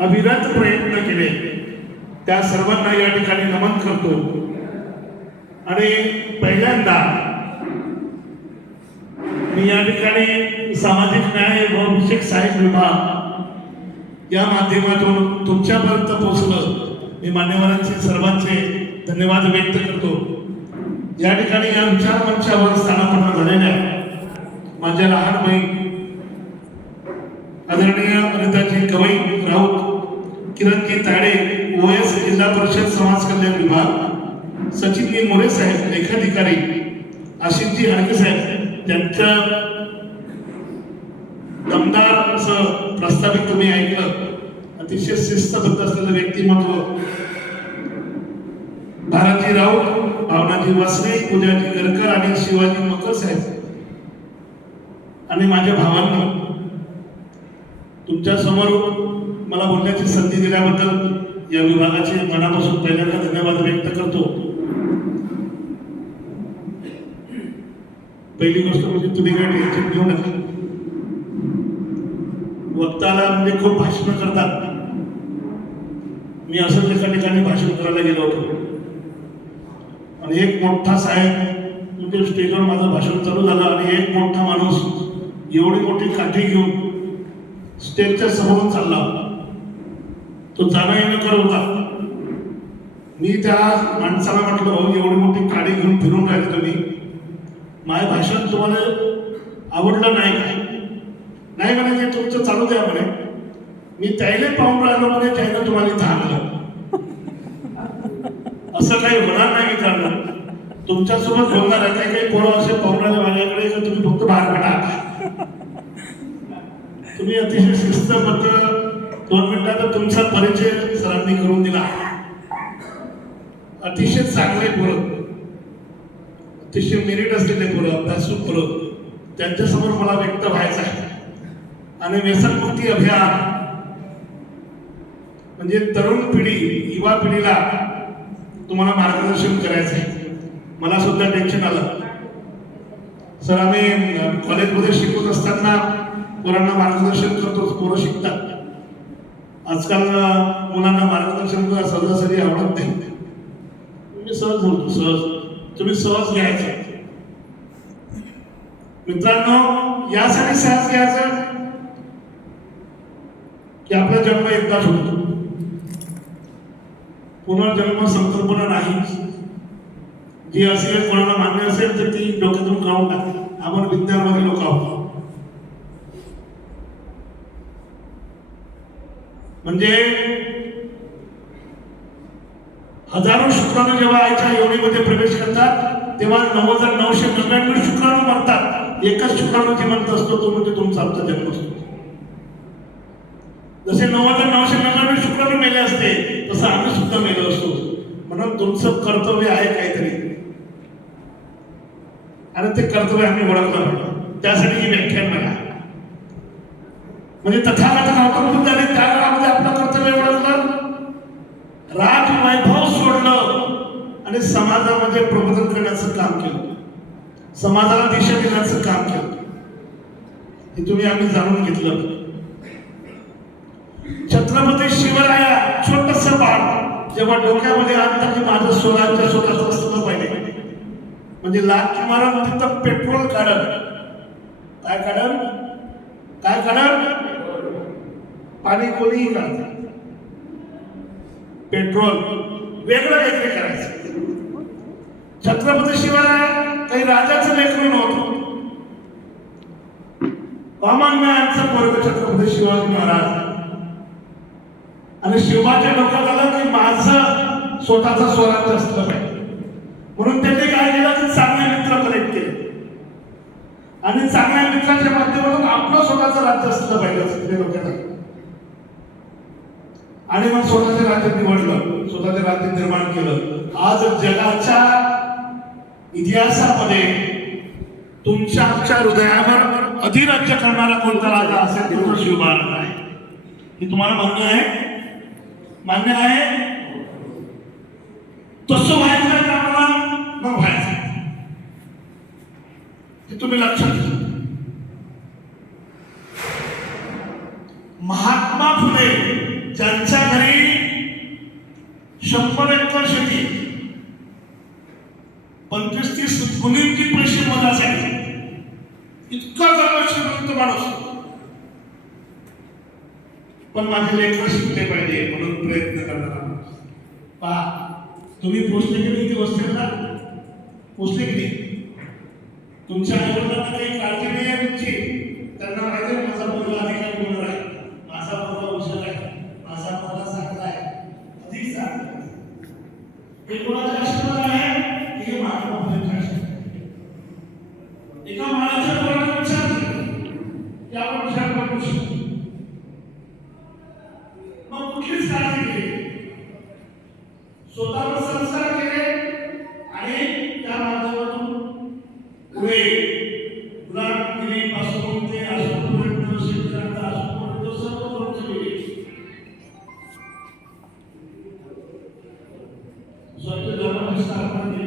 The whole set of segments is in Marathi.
अविरत प्रयत्न केले. त्या सर्वांना या ठिकाणी नमन करतो. आणि पहिल्यांदा मी या ठिकाणी सामाजिक न्याय व विषयक साहेब विभाग या माध्यमातून तुमच्यापर्यंत पोहोचलं. मी मान्यवरांचे सर्वांचे धन्यवाद व्यक्त करतो. या ठिकाणी या विचार मंचावर स्थानापन्न झालेल्या माझ्या लहान बहीण आदरणीय अनिताजी गवई राऊत किरणजी ताडे ओएस जिल्हा परिषद समाज कल्याण विभाग सचिनजी मोरे साहेब लेखाधिकारी आशिषजी हाडके साहेब त्यांच्या दमदार असं प्रस्तावित तुम्ही ऐकलं. अतिशय शिस्तबद्ध असलेलं व्यक्तिमत्व. भारती राऊत भावनाजी वासने पूजाजी गरकर आणि शिवाजी मकर साहेब. आणि माझ्या भावांना तुमच्यासमोर मला बोलण्याची संधी दिल्याबद्दल या विभागाचे मनापासून पहिल्यांदा धन्यवाद व्यक्त करतो. पहिली गोष्ट म्हणजे तुम्ही काय टेन्शन घेऊ नका. वक्ताला म्हणजे खूप भाषण करतात. मी असंच एका ठिकाणी भाषण करायला गेलो होतो. आणि एक मोठा साहेब म्हणजे स्टेजवर माझं भाषण चालू झालं आणि एक मोठा माणूस एवढी मोठी काठी घेऊन स्टेजच्या समोर चालला. तो जाणं येणं करत होता. मी त्या माणसाला म्हटलं भाऊ एवढी मोठी काडी घेऊन फिरून राहिले तुम्ही. माझं भाषण तुम्हाला आवडलं नाही. काय नाही म्हणे तुमचं चालू द्या म्हणे. मी त्याला पाहून राहिलो म्हणे त्यानं तुम्हाला थांबलं असं काही होणार नाही मित्रांनो. तुमच्यासोबत बोलणार आहे काही काही पोरं असे पाहून राहिले माझ्याकडे तुम्ही फक्त बाहेर काढा तुम्ही अतिशय शिस्तबद्ध दोन मिनिटात तुमचा परिचय सरांनी करून दिला. अतिशय चांगले पोरं. अतिशय मेरिट असलेले पोरं अभ्यासू पोरं. त्यांच्यासमोर मला व्यक्त व्हायचं आहे. आणि व्यसनमुक्ती अभियान म्हणजे तरुण पिढी युवा पिढीला तुम्हाला मार्गदर्शन करायचं आहे मला सुद्धा टेन्शन आलं. सर आम्ही कॉलेजमध्ये शिकवत असताना पोरांना मार्गदर्शन करतोच पोरं शिकतात. आजकाल मुलांना मार्गदर्शन करा सहजासहजी आवडत नाही. मी सहज बोलतो सहज. तुम्ही सहज घ्यायचं. मित्रांनो यासाठी सहज घ्यायचं की आपला जन्म एकदाच होतो पुनर्जन्म संकल्पना नाही. जी असेल कोणाला मान्य असेल तर ती डोक्यातून काढून टाकते. आपण विज्ञानमध्ये लोक आहोत. म्हणजे हजारो शुक्राणू जेव्हा आईच्या योनीमध्ये प्रवेश करतात तेव्हा नऊ हजार नऊशे नव्याण्णव शुक्राणू मरतात एकच शुक्राणू जिवंत असतो तो म्हणजे तुमचा आमचा जन्म असतो जसे नऊ हजार नऊशे नव्याण्णव शुक्राणू मेले असते तसं आम्ही सुद्धा मेलो असतो. म्हणून तुमचं कर्तव्य आहे काहीतरी. आणि ते कर्तव्य आम्ही ओळखलं पाहिजे त्यासाठी ही व्याख्यान बघा. म्हणजे तथागत गौतम बुद्धाने त्या काळामध्ये आपलं कर्तव्य ओळखलं राज वैभव सोडलं आणि समाजामध्ये प्रबोधन करण्याचं काम केलं. समाजाला दिशा देण्याचं काम केलं. हे तुम्ही आम्ही जाणून घेतलं. छत्रपती शिवराया छोटस बाळ जेव्हा डोक्यामध्ये आणतं की माझं स्वराज्य स्वतःच असलं पाहिजे म्हणजे लाख मारून तिथं पेट्रोल काढल काय काढल काय काढल पाणी कोणीही काढत. पेट्रोल. वेगळं काहीतरी करायचं. छत्रपती शिवाय काही राजाचं लेकरू नव्हतं कॉमन पोरग छत्रपती शिवाजी महाराज. आणि शिवाच्या डोक्यात आलं की माझं स्वतःचं स्वराज्य असलं पाहिजे. म्हणून त्यांनी काय केलं? की चांगले मित्र कनेक्ट केले. आणि चांगल्या मित्राच्या माध्यमातून आपलं स्वतःचं राज्य असलं पाहिजे असं त्यांच्या डोक्यात आलं आणि मग स्वतःचे राज्य निवडलं. स्वतःचे राज्य निर्माण केलं. आज जगाच्या इतिहासामध्ये तुमच्या आमच्या हृदयावर अधिराज्य करणारा कोणता राजा असेल तो म्हणजे आहे. हे तुम्हाला मान्य आहे? मान्य आहे? तसं व्हायचं आहे का आम्हाला मग व्हायचं. हे तुम्ही लक्षात घ्या महात्मा फुले ज्यांच्या घरी शंभर एकर शेती पंचवीस तीस मुलींची पैसे मोजासाठी इतका गर्व श्रीमंत माणूस. पण माझे लेकर शिकले पाहिजे म्हणून प्रयत्न करणारा माणूस. पहा तुम्ही पोचले की नाही ती वस्तीला पोचले की नाही? तुमच्या आईवडिलांना काही काळजी नाही आहे तुमची. त्यांना माहिती आहे माझा मुलगा अधिकारी होणार आहे माझा मुलगा हुशार आहे. माझा मुलगा चांगला आहे. अधिक चांगला आहे. हे कोणाचे आशीर्वाद आहे? हे महात्मा आशीर्वाद एका माणसाच्या पोराने विचार की आपण विचार करू शकतो मग कुठलीच काळजी केली स्वतःवर संस्कार केले आणि त्या माध्यमातून पुढे गुलामगिरीपासून ते आश्रमपर्यंत शेतकऱ्यांचा आश्रमपर्यंत सर्व करून गेले स्वच्छ धर्माची स्थापना केली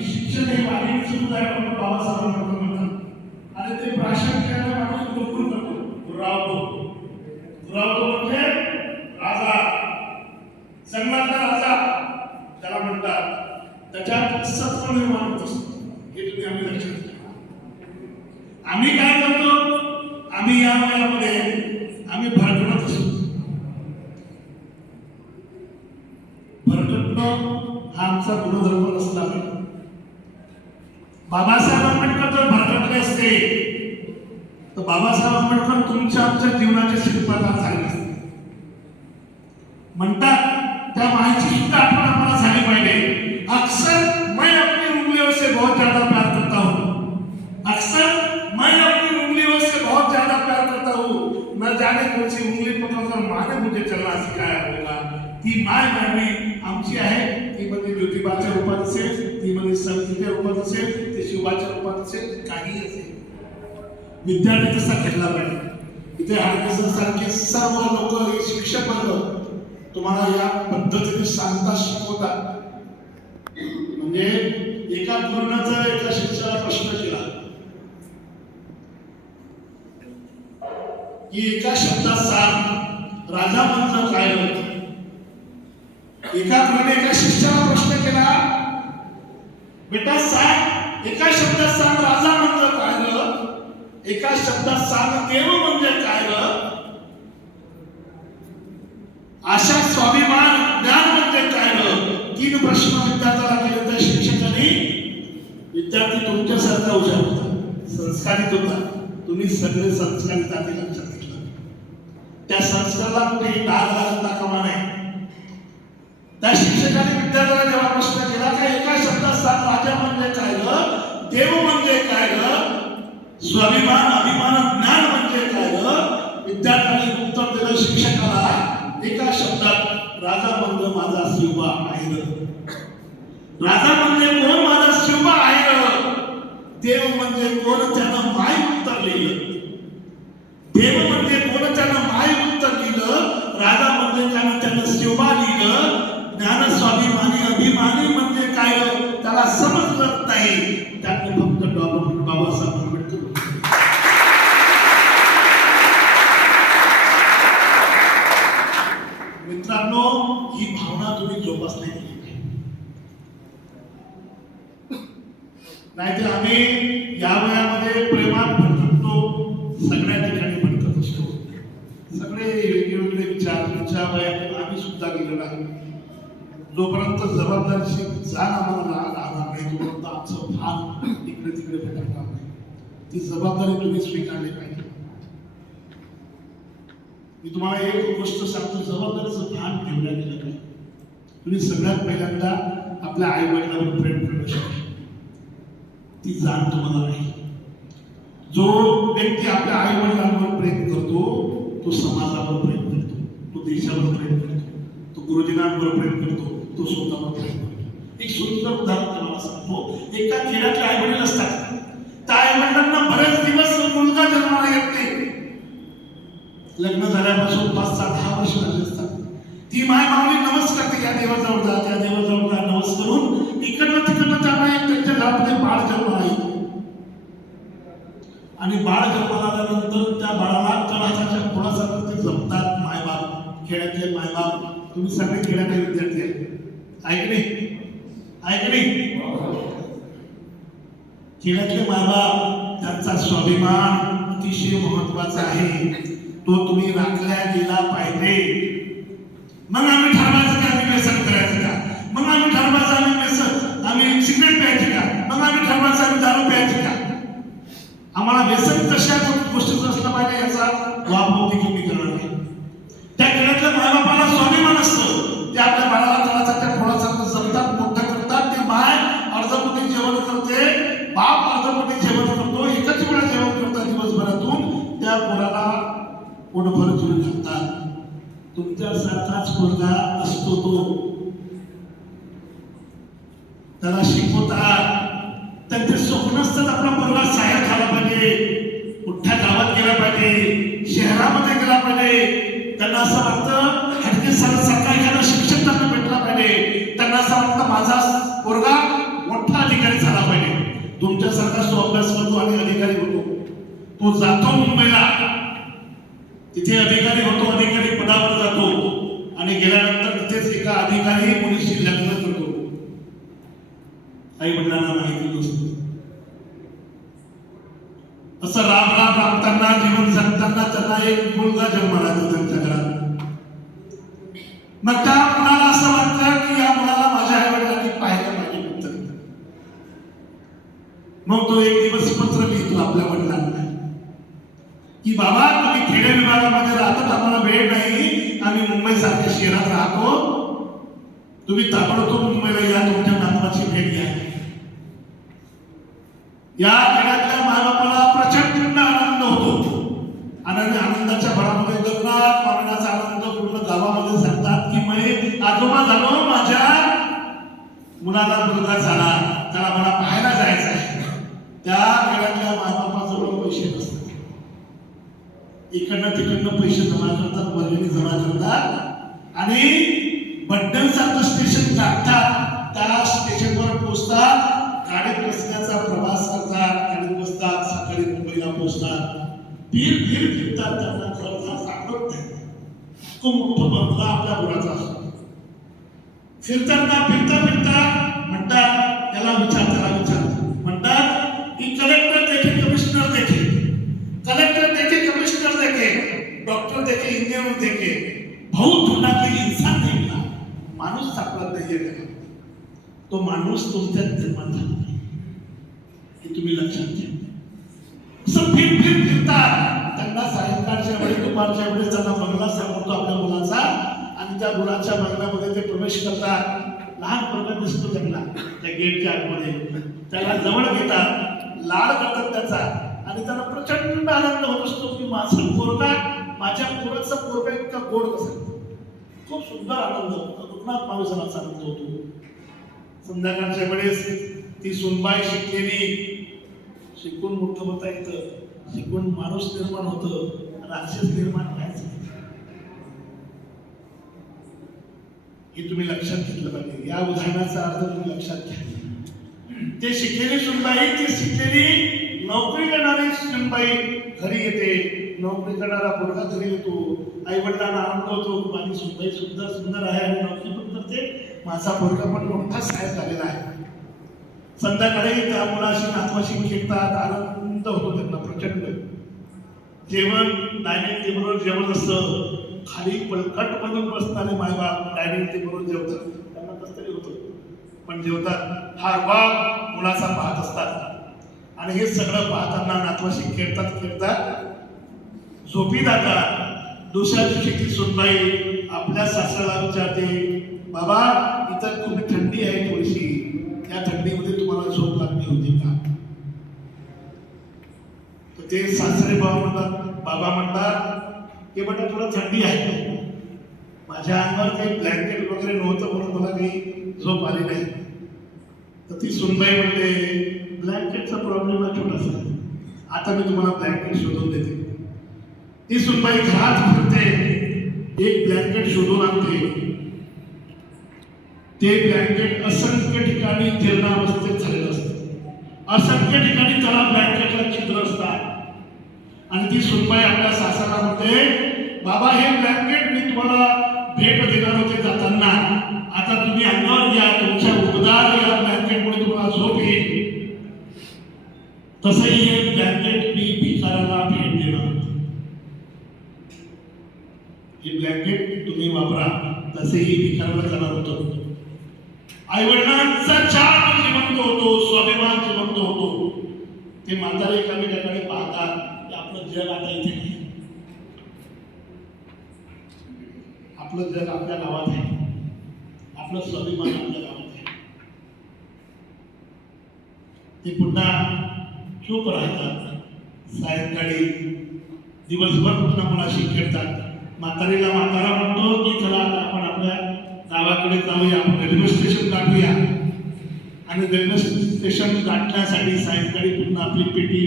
कारण की शिक्षण हे वाणीचं सुद्धा आहे डॉक्टर बाबासाहेब आंबेडकर म्हणतात आणि ते भाषण केल्याने माणूस गुणगुण करतो रावतो रावतो म्हणजे राजा जंगलातला राजा त्याला म्हणतात त्याच्यात सत्व निर्माण होत असतं हे तुम्ही आम्ही लक्षात घ्या आम्ही काय करतो आम्ही या वयामध्ये आम्ही भरकटत असतो भरकटणं हा आमचा गुणधर्म नसला पाहिजे बाबासाहेब आंबेडकर जर भरकटले असते तर बाबासाहेब आंबेडकर तुमच्या आमच्या जीवनाच्या शिल्पाचा झाले. म्हणतात त्या माहिती सुद्धा आपण आम्हाला झाली पाहिजे. अक्सर मैं अपनी उंगलियों से बहुत ज्यादा प्यार करता हो. हूं. अक्सर मैं अपनी उंगलियों से बहुत ज्यादा प्यार करता हूं. न जाने कौन सी उंगली पकडकर माँ ने मुझे चलना सिखाया होगा ती माय मामी आमची आहे. ती म्हणजे ज्योतिबाच्या रूपात असेल ती म्हणजे संतीच्या रूपात असेल ते शिवाच्या रूपात असेल काही असेल विद्यार्थी कसा घडला पाहिजे? इथे हडकेसर सारखे सर्व लोक हे शिक्षक वर्ग तुम्हाला या पद्धतीने सांगता शिकवतात म्हणजे एका गुरुनाचा एका शिक्षकाला प्रश्न केला. की एका शब्दात सांग राजा म्हणजे काय होत? एका गुरुने एका शिष्याला प्रश्न केला बेटा सांग एका शब्दात सांग राजा म्हणजे काय ग एका शब्दात सांग देव म्हणजे काय अशा आशा स्वाभिमान ज्ञान म्हणजे काय तीन प्रश्न विद्यार्थ्याला केले त्या शिक्षकांनी विद्यार्थी तुमच्यासारखा हुशार होता. संस्कारित होता. तुम्ही सगळे संस्कारित आधी लक्षात घेतलं त्या संस्काराला कुठेही डाग लागता कामा नाही त्या शिक्षकाने विद्यार्थ्याला जेव्हा प्रश्न केला का एका शब्दात सांग राजा म्हणजे काय देव म्हणजे काय स्वाभिमान अभिमान ज्ञान म्हणजे काय ग? विद्यार्थ्याने उत्तर दिलं शिक्षकाला एका शब्दात राजा म्हणजे माझा शिवबा आहे राजा म्हणजे कोण माझा शिवबा आहे देव म्हणजे कोण त्यानं माय उत्तर लिहिलं. देव म्हणजे कोण त्यानं माय उत्तर लिहिलं? राजा म्हणजे त्यानं त्यानं शिवबा लिहिलं ज्ञान स्वाभिमानी अभिमानी म्हणजे काय ग? त्याला समजलं नाही त्याने फक्त डॉक्टर बाबासाहेब आंबेडकर मित्रांनो ही भावना तुम्ही जोपासली पाहिजे. नाहीतर आम्ही या वयामध्ये प्रेमात भटकतो सगळ्या ठिकाणी भटकत असतो. सगळे वेगवेगळे विचार तुमच्या वयात आम्ही सुद्धा गेलेलो आहे. जोपर्यंत जबाबदारीची जाण आम्हाला राहणार नाही तोपर्यंत आमचं भाग इकडे तिकडे भटकणार नाही. ती जबाबदारी तुम्ही स्वीकारली पाहिजे. मी तुम्हाला एक गोष्ट सांगतो जबाबदारीचं भान ठेवल्या गेलं नाही. तुम्ही सगळ्यात पहिल्यांदा आपल्या आई वडिलांवर प्रेम करू शकता. ती जाण तुम्हाला नाही जो व्यक्ती आपल्या आई वडिलांवर प्रेम करतो तो समाजावर प्रेम करतो तो देशावर प्रेम करतो तो गुरुजनांवर प्रेम करतो तो स्वतःवर प्रेम करतो. एक सुंदर उदाहरण तुम्हाला सांगतो. एका खेळाचे आई वडील असतात. त्या आई वडिलांना बरेच दिवस मुलगा जन्माला येत नाही. लग्न झाल्यापासून पाच सात दहा वर्ष झाले असतात. ती माय माऊली नमस करते. या देवाजवळ जा त्या देवाजवळ जा नमस्कारून करून इकडनं तिकडनं त्यांना एक आपले बाळ जन्म आणि बाळ जन्माला आल्यानंतर त्या बाळाला तळाच्या खोडासारखं ते जपतात मायबाप खेड्यातले मायबाप. तुम्ही सगळे खेड्यातले विद्यार्थी आहे ऐकणे नाही? खेड्यातले मायबाप त्यांचा स्वाभिमान अतिशय महत्त्वाचा आहे. तो तुम्ही राखला गेला पाहिजे. मग आम्ही ठरवायचं की आम्ही व्यसन करायचं का मग आम्ही ठरवायचं आम्ही व्यसन आम्ही सिगरेट प्यायचे का मग आम्ही ठरवायचं आम्ही दारू प्यायचे का आम्हाला व्यसन तुमच्यासारखाच तो अभ्यास करतो आणि अधिकारी होतो. तो जातो मुंबईला. तिथे अधिकारी होतो अधिकारी पदावर जातो. आणि गेल्यानंतर तिथेच एका अधिकारी मुलीशी लग्न करतो. आई वडिलांना माहिती नसतो. असं राम राम राबताना जीवन जगताना त्यांना एक मुलगा जन्माला येतो त्यांच्या घरात. मग त्या मग तो एक दिवस पत्र लिहितो आपल्या वडिलांना. की बाबा तुम्ही खेडे विभागामध्ये राहतात आम्हाला वेळ नाही. आम्ही मुंबई सारख्या शहरात राहतो. तुम्ही ताबडतोब मुंबईला या तुमच्या नातवाची भेट घ्या. या खेड्यातल्या मानवाला प्रचंड आनंद होतो. आनंद आनंदाच्या भरामध्ये गगनात मारण्याचा आनंद पूर्ण गावामध्ये सांगतात की मी आजोबा झालो माझ्या मुलाला मुलगा झाला. त्याला मला पाहायला जायचं आहे त्या खेड्यातल्या मायबापाजवळ पैसे नसतात. इकडनं तिकडनं पैसे जमा करतात वर्गणी जमा करतात. आणि बड्डन सारखं स्टेशन टाकतात. त्या स्टेशनवर पोहोचतात गाडीत बसण्याचा प्रवास करतात गाडीत बसतात सकाळी मुंबईला पोहोचतात फिर फिर फिरतात त्यांना घरचा सापडत नाही. खूप मोठं बंगला आपल्या घराचा असतो. फिरताना फिरता फिरता म्हणतात त्याला विचार त्याला विचार. म्हणतात की कलेक्टर देखे कमिशनर देखे कलेक्टर देखे कमिश्नर देखे देखे इंजीनियर देखे भाऊ काही इंसान नाही मिळाला माणूस सापडत नाहीये तो माणूस तुमच्यात निर्माण झाला नाही. हे तुम्ही लक्षात घ्या असं फिर फिर फिरतात. त्यांना सायंकाळच्या वेळी दुपारच्या वेळेस त्यांना बंगला सापडतो आपल्या मुलाचा. आणि त्या मुलाच्या बंगल्यामध्ये ते प्रवेश करतात. लहान मुलगा दिसतो त्यांना त्या गेटच्या आतमध्ये. त्याला जवळ घेतात. लाड करतात त्याचा. आणि त्याला प्रचंड आनंद होत असतो की माझा पोरगा माझ्या पोराचा पोरगा इतका गोड कसा खूप सुंदर आनंद होतो. दुर्नाथ माणूसाला आनंद होतो. संध्याकाळच्या वेळेस ती सुनबाई शिकलेली. शिकून मोठं होता येतं शिकून माणूस निर्माण होतं. राक्षस निर्माण व्हायचं. हे तुम्ही लक्षात घेतलं पाहिजे. या उदाहरणाचा अर्थ तुम्ही लक्षात घ्या. ते शिकलेली सुनबाई ती शिकलेली नोकरी करणारी सुनबाई घरी येते. नोकरी करणारा पोरगा घरी येतो आई वडिलांना आनंद होतो माझी सुंदर सुंदर सुंदर आहे आणि नोकरी पण करते. माझा पोरगा पण मोठा साहेब झालेला आहे. संध्याकाळी त्या मुलाशी नातवाशी खेळतात आनंद होतो त्यांना प्रचंड. जेवण डायनिंग टेबलवर जेवण असतं. खाली पलकट बनून बसणारे मायबाप डायनिंग टेबलवर जेवतात. त्यांना कसं तरी होतं. पण जेवतात हा बाप मुलाचा पाहत असतात. आणि हे सगळं पाहताना नातवाशी खेळतात खेळतात. झोपी जातात दुसऱ्या दिवशी ती सुनबाई आपल्या सासऱ्याला विचारते बाबा इथं तुम्ही थंडी आहे थोडीशी. त्या थंडीमध्ये तुम्हाला झोप लागली होती का? तर ते सासरे बाबा म्हणतात बाबा म्हणतात ते म्हणतात तुला थंडी आहे. माझ्या अंगावर काही ब्लँकेट वगैरे नव्हतं म्हणून मला काही झोप आली नाही. तर ती सुनबाई म्हणते ब्लँकेटचा प्रॉब्लेम आहे छोटासा. आता मी तुम्हाला ब्लँकेट शोधून देते. ती सुनबाई घरात फिरते. एक ब्लँकेट शोधून आणते. ते ब्लँकेट असंख्य ठिकाणी जीर्णावस्थेत झालेलं असतं. असंख्य ठिकाणी त्याला ब्लँकेटला छिद्र असतात. आणि ती सुनबाई आपल्या सासरा म्हणते बाबा हे ब्लँकेट मी तुम्हाला भेट देणार होते जाताना. आता तुम्ही अंगावर घ्या तुमच्या उबदार या ब्लँकेटमुळे तुम्हाला झोप येईल. तसंही हे ब्लँकेट मी भिकाराला भेट देणार. हे ब्लँकेट तुम्ही वापरा. तसेही भिकाराला जाणार होतो. आई वडिलांचा छान जिवंत होतो स्वाभिमान जिवंत होतो. ते म्हातारे एकामेकाकडे पाहतात की आपलं जग आता इथे नाही. आपलं जग आपल्या गावात आहे. आपलं स्वाभिमान आपल्या गावात आहे. ते पुन्हा चूप राहतात. सायंकाळी दिवसभर पुन्हा मुलाशी खेळतात. म्हातारीला म्हातारा म्हणतो की चला आता आपण आपल्या गावाकडे जाऊया आपण रेल्वे स्टेशन गाठूया आणि रेल्वे स्टेशन गाठण्यासाठी सायंकाळी पुन्हा आपली पेटी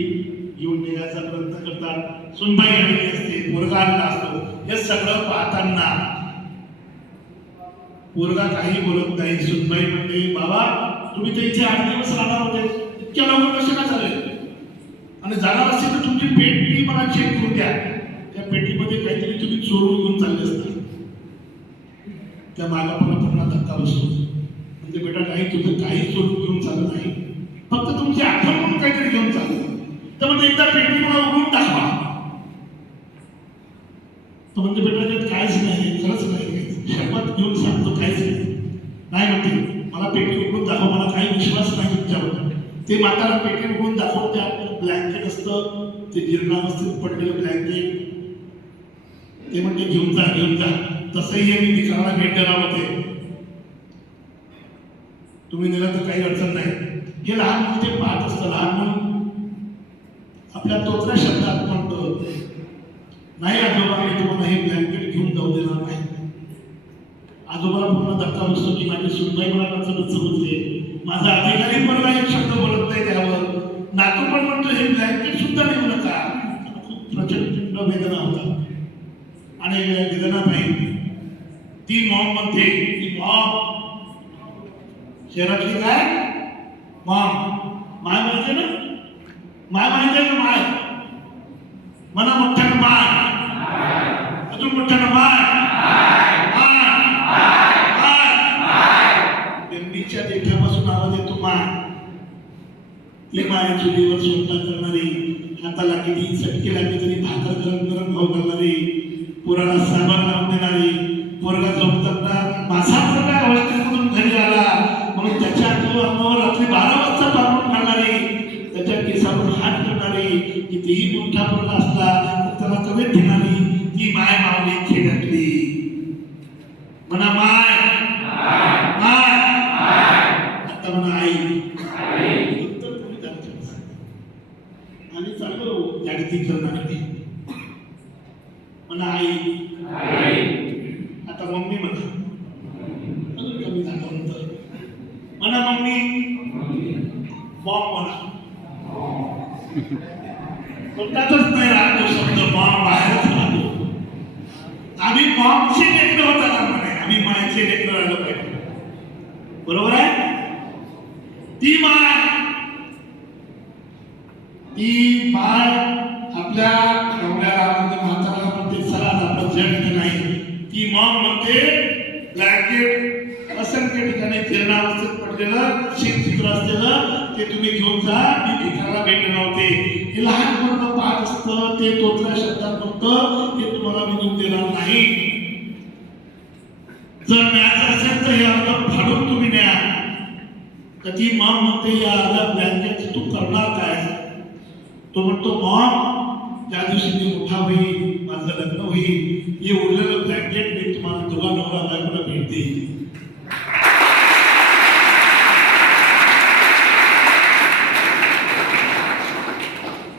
घेऊन निघायचा प्रयत्न करतात. सुनबाई आलेली असते पोरगा आलेला असतो. हे सगळं पाहताना पोरगा काही बोलत नाही. सुनबाई म्हणते बाबा तुम्ही ते इथे आठ दिवस राहणार होते. इतक्या लवकर कसे काय झाले? आणि जाणार असेल तर तुमची पेटी मला चेक करून द्या पेटीमध्ये काहीतरी तुम्ही चोरून घेऊन चालले असता. त्या मागापणा पुन्हा धक्का बसतो. म्हणजे बेटा काही तुझं काही चोरून घेऊन चालत नाही. फक्त तुमची आठवण म्हणून काहीतरी घेऊन चाललं तर म्हणजे एकदा पेटी मला उघडून दाखवा. तर म्हणजे बेटा त्यात काहीच नाही खरंच नाही. शपथ घेऊन सांगतो काहीच नाही. नाही म्हणते मला पेटी उघडून दाखव मला काही विश्वास नाही तुमच्यावर. ते म्हातारा पेटी उघडून दाखवते आपलं ब्लँकेट असतं. ते जीर्णावस्थेत पडलेलं ब्लँकेट ते म्हणते घेऊन जा घेऊन जा. तसंही मी ठिकाणाला भेट देणार होते. तुम्ही नेलं तर काही अडचण नाही. हे लहान मुलं ते पाहत असतं लहान मुलं आपल्या तोत्र्या शब्दात म्हणतो नाही आजोबा मी तुम्हाला हे ब्लँकेट घेऊन जाऊ देणार नाही. आजोबाला पूर्ण धक्का बसतो की माझी सुनबाई मला कसं समजते माझा अधिकारी पण नाही एक शब्द बोलत नाही त्यावर. नातू पण म्हणतो हे ब्लँकेट सुद्धा नेऊ नका खूप प्रचंड वेदना होता आणि वेदना पाहिजे ती मॉम म्हणते की मॉम शहरातली काय? मॉम माय म्हणते ना? माय म्हणते ना माय म्हणा मोठ्यानं माय अजून मोठ्यानं माय माय देठापासून आवाज येतो माय ती माय चुलीवर स्वतः करणारी हाताला किती चटके लागले तरी भाकर गरम गरम भाव करणारी. कितीही असला तर त्याला कवेत घेणारी ती माय मावली खेड्यातली. म्हणा माय माय आता म्हणा आई. आणि चांगलं जागतिक करणारी म्हणा आई आता मम्मी म्हणा अजून कमी झालं नंतर म्हणा मम्मी मॉम म्हणा कोणतातच नाही राहतो शब्द मॉम बाहेरच राहतो आम्ही मॉमचे लेकरं होतात म्हणे आम्ही मायचे लेकरं राहिलो पाहिजे बरोबर आहे ती माय ती माय आपल्या नवऱ्याला म्हणजे म्हाताऱ्याला म्हणते चला आता आपलं जग इथं नाही ती मॉम म्हणते ब्लँकेट असंख्य ठिकाणी फिरणावस्थेत पडलेलं शीत चित्र असलेलं ते तुम्ही घेऊन जा मी भिकाला भेटले हे लहान पाहत असतं ते तोतल्या शब्दात फक्त हे तुम्हाला मी देणार नाही. जर न्यायचं असेल तर हे अर्ज फाडून तुम्ही न्या. कधी ती मॉम म्हणते या अर्धा ब्लँकेट तू करणार काय? तो म्हणतो मॉम त्या दिवशी मी मोठा होईल माझं लग्न होईल हे उरलेलं ब्लँकेट मी तुम्हाला दोघा नवरा बायकोला भेट देईल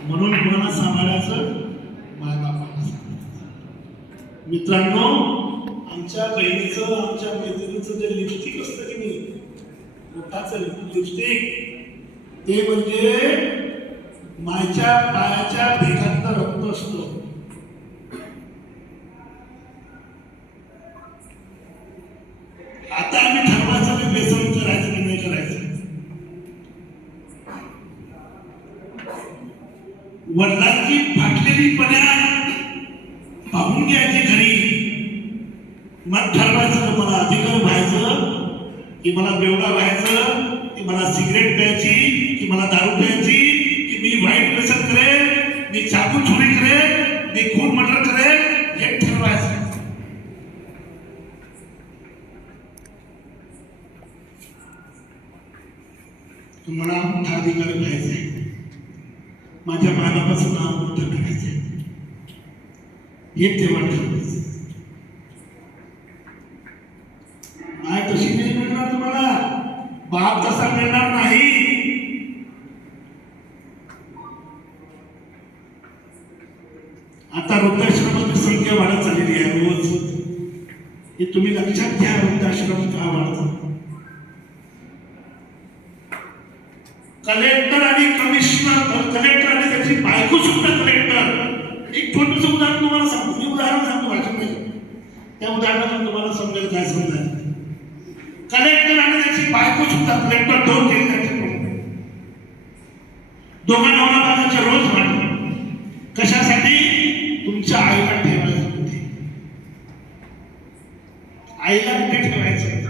म्हणून कोणाला सांभाळायचं माय बापाला सांभाळायचं मित्रांनो आमच्या बहिणीचं आमच्या मैत्रिणीचं जे लिपस्टिक असतं की नाही मोठाचं लिपस्टिक ते म्हणजे माझ्या पायाच्या भेगातलं रक्त असतो. आता आम्ही ठरवायचं की बेसन करायचं की नाही करायचं. वडिलांची फाटलेली पण्या पाहून घ्यायची घरी मग ठरवायचं तुम्हाला अधिकार व्हायचं की मला बेवडा व्हायचं की मला सिगरेट प्यायची की मला दारू प्यायची की मी वाईट व्यसन करेन मी चाकू चोरी करेन मी खून मर्डर करेन हे ठरवायचं. मला मोठा अधिकारी व्हायचंय माझ्या मानापासून नाव मोठं करायचंय. हे तेव्हा ठरवायचं नाही तशी नाही मिळणार तुम्हाला मिळणार नाही. आता वृद्धाश्रमाची संख्या वाढत चाललेली आहे रोज. हे तुम्ही लक्षात घ्या वृद्धाश्रम का वाढतो? कलेक्टर आणि कमिशनर कलेक्टर आणि त्याची बायको सुद्धा कलेक्टर. एक छोटस उदाहरण तुम्हाला सांगतो. मी उदाहरण सांगतो भाषण त्या उदाहरणातून तुम्हाला समजेल काय समजायचं बायको सुद्धा कलेक्टर दोन केली त्याचे दोघं नवरा बाबाचे रोज म्हणतो कशासाठी? तुमच्या आईला ठेवायचं होते. आईला कुठे ठेवायचं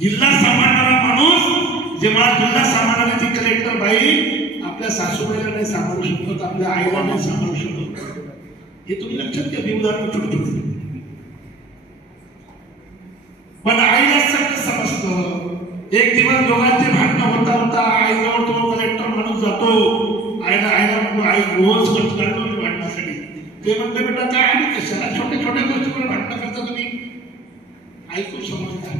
जिल्हा सांभाळणारा माणूस जेव्हा जिल्हा सांभाळणारी ती कलेक्टर बाई आपल्या सासूबाईला नाही सांभाळू शकत आपल्या आईला नाही सांभाळू शकत. हे तुम्ही लक्षात घ्या मी उदाहरण छोटे छोटे पण आईला सगळं समजतं. एक दिवस दोघांचे भांडणं होता होता आईजवळ तो कलेक्टर माणूस जातो. आईला आईला म्हणतो आई रोज खर्च करतो भांडण्यासाठी ते म्हणते बेटा काय आणि कशाला छोट्या छोट्या गोष्टीवर भांडणं करता तुम्ही? आई खूप समजतात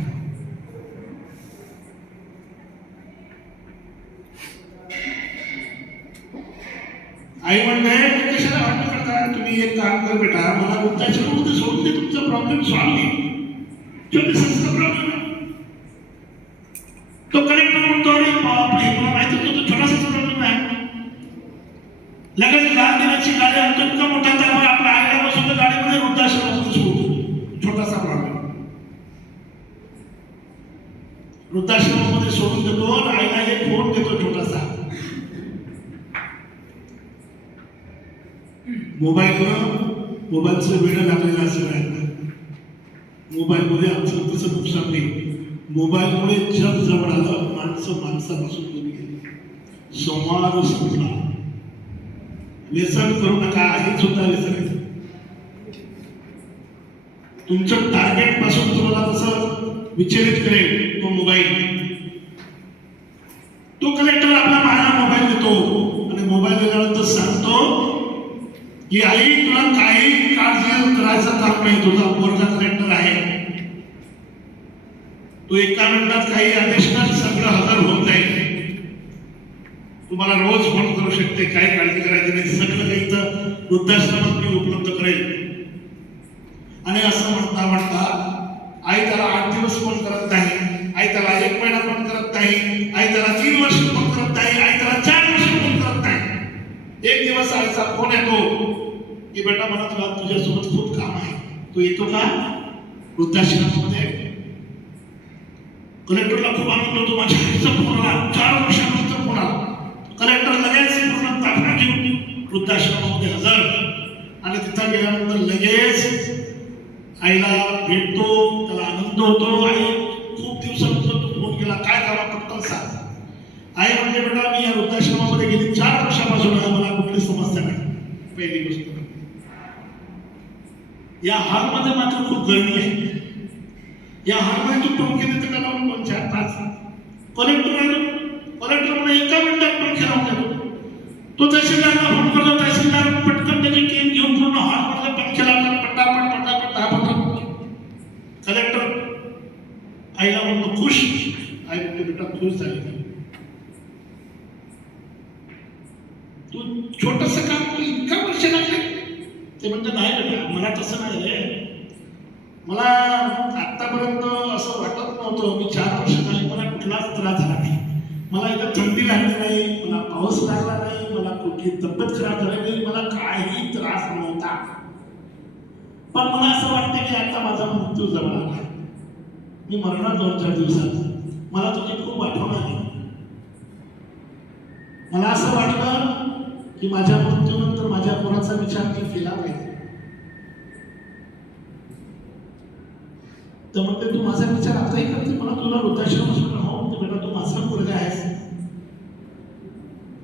आई म्हणते "मी कशाला भांडण करता? तुम्ही एक काम कर बेटा मला वृद्धाश्रमामध्ये सोडून दे तुमचा प्रॉब्लेम सॉल्व्ह छोटे छोटेसाच प्रॉब्लेम तो कलेक्टर म्हणतो अरे बापरे मला माहिती होतं तो छोटासाच प्रॉब्लेम आहे. लगेच लहान दिनाची गाडी आणतो इतका मोठा त्यामुळे आपल्या आईला सुद्धा गाडीमध्ये वृद्धाश्रमामध्ये सोडतो छोटासा प्रॉब्लेम वृद्धाश्रमामध्ये सोडून देतो आणि आईला एक फोन देतो छोटासा. मोबाईलवर मोबाईलचं वेळ लागलेलं असं नाही मोबाईलमध्ये आमचं तसं नुकसान नाही मोबाईलमुळे जग जवळ आलं माणसं माणसापासून दूर गेली. संवाद संपला. व्यसन करू नका हे सुद्धा व्यसन आहे. तुमचं टार्गेटपासून तुम्हाला तसं विचलित करेल तो मोबाईल. तो कलेक्टर आपला माझा मोबाईल देतो. आणि मोबाईल दिल्यानंतर सांगतो की आई तुला काही काळजी करायचं काम नाही. तुझा पोरगा कलेक्टर आहे. तो एका मिनिटात काही आदेश सगळं हजर होत जाईल. तुम्हाला रोज फोन करू शकते काय काळजी करायची नाही सगळं काही तर वृद्धाश्रमात मी उपलब्ध करेल. आणि असं म्हणता म्हणता आई त्याला आठ दिवस फोन करत नाही आई त्याला एक महिना फोन करत नाही आई त्याला तीन वर्ष फोन करत नाही आई त्याला चार वर्ष फोन करत नाही. एक दिवस आईचा फोन येतो की बेटा मला तुला तुझ्यासोबत खूप काम आहे. तू येतो का? वृद्धाश्रमामध्ये. कलेक्टरला खूप आनंद होतो माझ्या आईचा फोन आला चार वर्षानंतर फोन आला कलेक्टर लगेच पूर्ण ताफा घेऊन वृद्धाश्रमामध्ये हजर. आणि तिथं गेल्यानंतर लगेच आईला भेटतो त्याला आनंद होतो. आई खूप दिवसानंतर तो फोन केला काय करा पटकन सांग. आई म्हणजे बेटा मी या वृद्धाश्रमामध्ये गेली चार वर्षापासून आहे मला कुठली समस्या नाही. पहिली गोष्ट. या हॉलमध्ये मात्र खूप गर्मी आहे. या हॉलमध्ये तू टोके देते का लावून दोन चार तास कलेक्टर आलो कलेक्टर म्हणून एका मिनिटात पंखे लावून देतो. तो तहसीलदारला फोन करतो तहसीलदार पटकन त्याची टीम घेऊन पूर्ण हॉलमधले पंखे लावला पटापट पटापट दहा पंधरा कलेक्टर आईला म्हणतो खुश. आई म्हणते बेटा खुश झाली तू छोटस काम तू इतका वर्ष लागले. ते म्हणते नाही बेटा मला तसं नाही रे मला आतापर्यंत असं वाटत नव्हतं. मी चार वर्ष झाली मला कुठलाच त्रास झाला नाही. मला इथं थंडी लागली नाही मला पाऊस लागला नाही मला कुठली तब्येत खराब झाली नाही मला काही त्रास नव्हता. पण मला असं वाटतं की आता माझा मृत्यू जवळ आला मी मरणार दोन चार दिवसात. मला तुझी खूप आठवण आली मला असं वाटलं की माझ्या मृत्यूनंतर माझ्या पोराचा विचार मी केला पाहिजे. तर म्हणते तू माझा विचार आताही करते मला तुला वृद्धाश्रम असं हो म्हणते बेटा तू माझा मुलगा आहेस.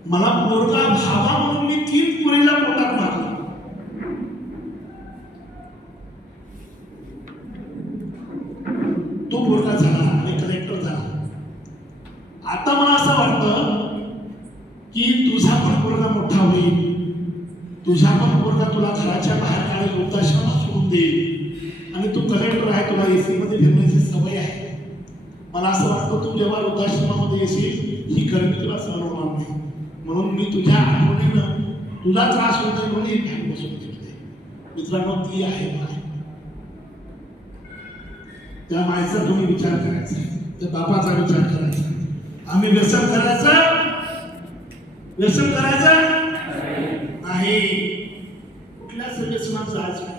मला पोरगा भावा म्हणून मी तीन पुरीला पोटात मारला. तो पोरगा झाला आणि कलेक्टर झाला. आता मला असं वाटतं की तुझा पण पोरगा मोठा होईल. तुझ्या पण पोरगा तुला घराच्या बाहेर काढेल वृद्धाश्रमात सोडून देईल आणि तू कलेक्टर आहे तुला एसी मध्ये फिरण्याची सवय आहे मला तू जेव्हा वृद्धाश्रमामध्ये येशील ही गर्मी तुला सहन होणार नाही. म्हणून मी तुझ्या आठवणीनं तुला त्रास होत म्हणून एक भाग बसून ठेवते मित्रांनो ती आहे त्या मायचा तुम्ही विचार करायचा. त्या बापाचा विचार करायचा. आम्ही व्यसन करायचं? व्यसन करायचं? नाही. कुठल्याच व्यसनात जायचं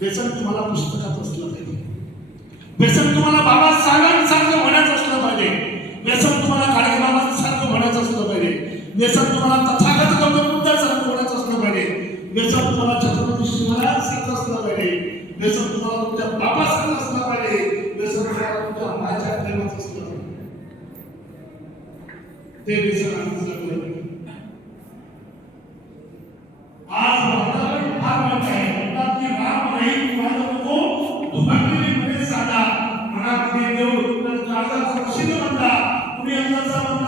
व्यसन तुम्हाला पुस्तकात असलं पाहिजे. व्यसन तुम्हाला बाबा साहेबांसारखं म्हणायचं असलं व्यसन तुम्हाला कार्यक्रमांसारखं म्हणायचं असलं पाहिजे. व्यसन तुम्हाला तथागत गौतम बुद्धासारखं म्हणायचं असलं पाहिजे. व्यसन तुम्हाला छत्रपती शिवरायांसारखं असलं पाहिजे. व्यसन तुम्हाला तुमच्या बाबासारखं असलं पाहिजे. व्यसन तुम्हाला तुमच्या माझ्या प्रेमाचं असलं पाहिजे. ते व्यसन आम्ही जगलं आज वातावरण फार वाईट आहे. म्हणतात की राम राहील माझा नको दुभागलेली मध्ये साधा. मनामध्ये देऊन कुणी